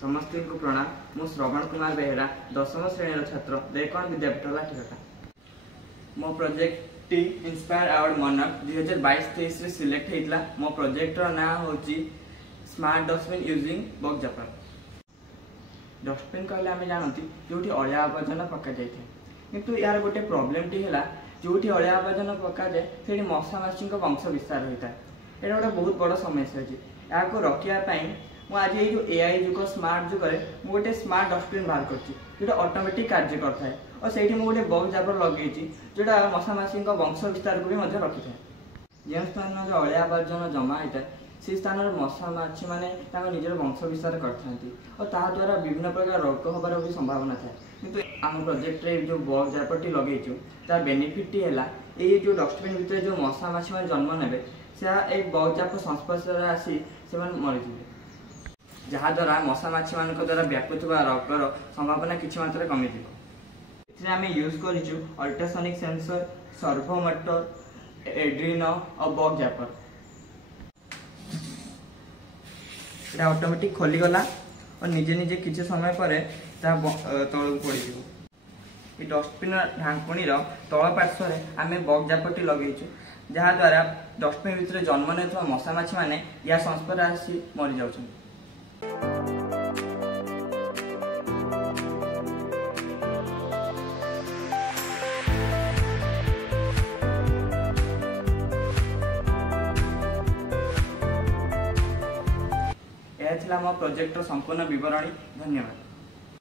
समस्त को प्रणाम। मु श्रवण कुमार बेहेरा 10वीं श्रेणी छात्र देवकण विद्यापीठ लाठीघाटा। मो प्रोजेक्ट टी इंस्पायर अवार्ड मनक 2022-23 रे सिलेक्ट होता। मो प्रोजेक्ट ना हूँ स्मार्ट डस्टबिन यूजिंग बॉक्स जापर। डस्टबिन कहले आम जानती जो अलिया आवर्जना पक जाए किंतु यार गोटे प्रोब्लेम टी है जो अलिया आवर्जना पक जाए से मशा माछी वंश विस्तार होता है। यहाँ गोटे बहुत बड़ समस्या अच्छी। यहाँ को रखापी आज ये जो एआई जुग स्मार्ट जुग में गोटे स्मार्ट डस्टबिन बाहर कर ऑटोमेटिक कार्य करता है और से गोटे बॉक्स जापर लगे जोटा मशा माछी वंश विस्तार को भी रखी था। जो स्थान जो अलिया आवर्जना जमा होता है से स्थान मशा माछी मैंने निजर वंश विस्तार करते और ताद्वारा विभिन्न प्रकार रोग होबार भी संभावना था। किंतु आम प्रोजेक्ट रे जो बॉक्स जापरटी लगे तार बेनिफिट है ये जो डस्टबिन भीतर जो मशा माछी मैंने जन्म ने से बॉक्स जाप संस्पर्श आसी से मरीजे जहाद्वारा मशा माछी मान द्वारा व्यापुवा रोगर संभावना किसी मात्रा कमिज। आम यूज कर अल्ट्रासोनिक सेंसर, सर्वोमोटर, एड्रिनो और बॉक्स जापर। यहाँ ऑटोमेटिक खोलीगला और निजे निजे किसी समय पर तल पड़। ये डस्टबिन ढांकुणीर तल पार्श्व आम बॉक्स जापटी लगे जहाद्वारा डस्टबिन भितर जन्म नहीं मशा माछी मैंने या संस्पर्श आसी मरी जाऊँ। यह मो प्रोजेक्ट संपूर्ण विवरणी। धन्यवाद।